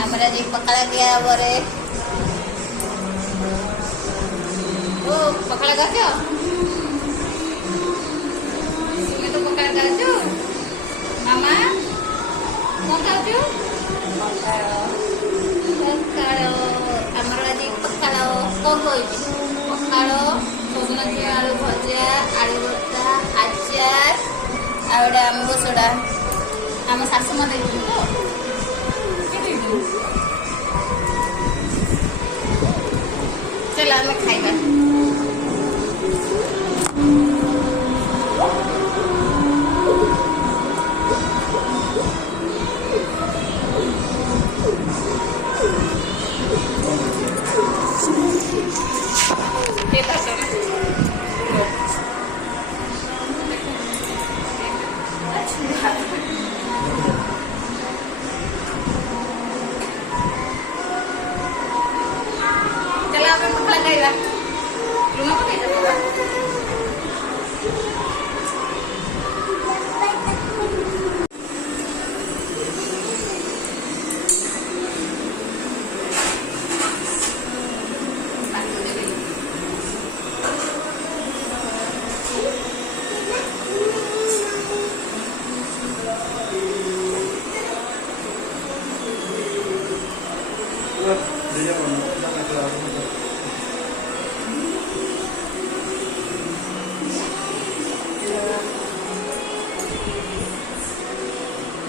हमारा जी पकड़ा गया बोरे ओ पकड़ा गया क्या तुम्हें तो पकड़ा गया जो मामा कौन खाओ पकाड़ो हमारा जी पकाड़ो कौन कोई पकाड़ो सजना जी आलू भजा आलू भर्ता आचार आउडा आंबो सोडा आम शाशु माँ देखी तो चलो आम खाइबा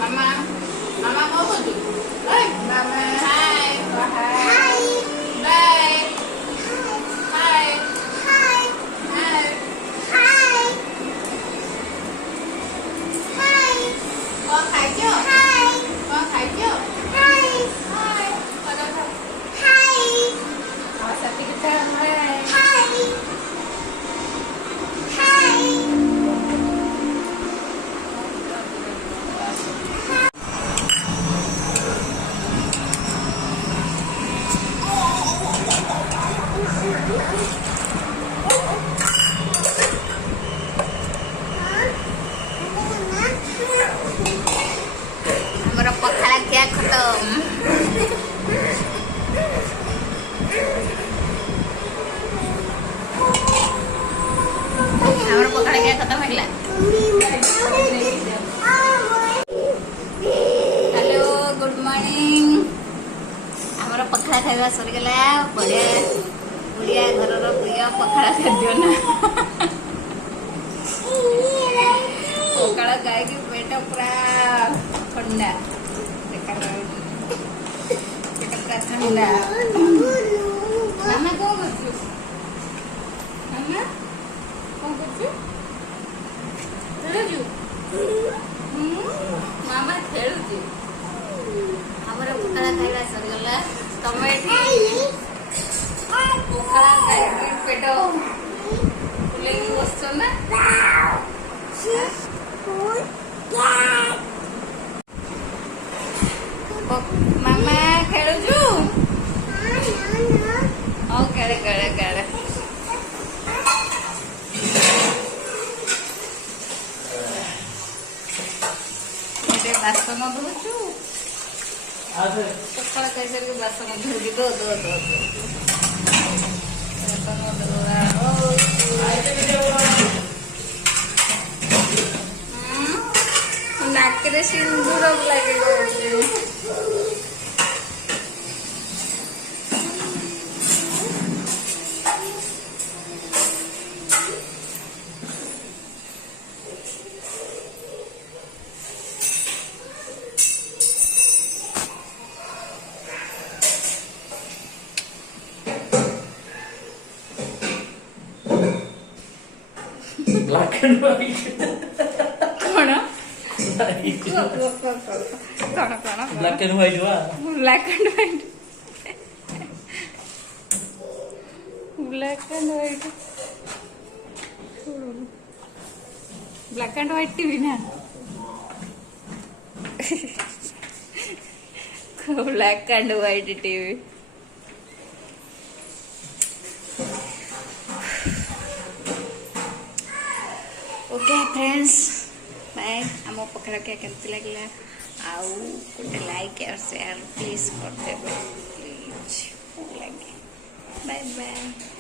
Mama, Mama mau tu? Hey, Mama, hi, hi, bye, hi, hi, hi, hi, hi. Con thấy chưa? Hi. Con thấy chưa? Hi. Hi. Con đâu không? Hi. Hỏi sao tiếng Anh hi. Hi. Hi. हमारा पखाड़ा क्या खत्म हमारा पखाड़ा क्या खत्म है hello good morning हमारा पखाड़ा खाଇବା ସରିଗଲା ବଢିଆ ଓଡ଼ିଆ ଘରର ପ୍ରିୟ ପଖାଳ ଖାଦ୍ୟ ନା ପଖାଳ ଖାଇକି ପେଟ ପୁରା ଥଣ୍ଡା ପେଟ ପୁରା ଥଣ୍ଡା ମାମା କଣ କରୁଛୁ ମାମା କଣ କରୁଛୁ ଖେଳୁଛୁ ମାମା ଖେଳୁଛି ଆମର ପଖାଳ ଖାଇବା ସରିଗଲା ତମେ ଏଠି ପଖାଳ ଖାଇକି ପେଟ ଫୁଲେଇକି ବସିଛ ନା ମାମା ଖେଳୁଛୁ ହଉ ଖେଳେ ଖେଳେ ଖେଳେ ଏଠି ବାସନ ଧୋଉଛୁ ପଖାଳ ଖାଇସାରିକି ବାସନ ଧୋଇକି ବାସନ ଧୋଆ ନାକରେ ସିନ୍ଦୁର ଲାଗିଯାଉଛି Black and white. କଣ କଣ Black and white हुआ Black and white Black and white Black and white TV ना Black and white TV okay friends bye आम पखाड़ क्या केमती लगे ଆଉ ଗୋଟେ ଲାଇକ୍ ଆଉ ସେୟାର ପ୍ଲିଜ୍ କରିଦେବେ ପ୍ଲିଜ୍। ଲାଗେ ବାଏ ବାଏ।